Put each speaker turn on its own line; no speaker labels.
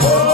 Oh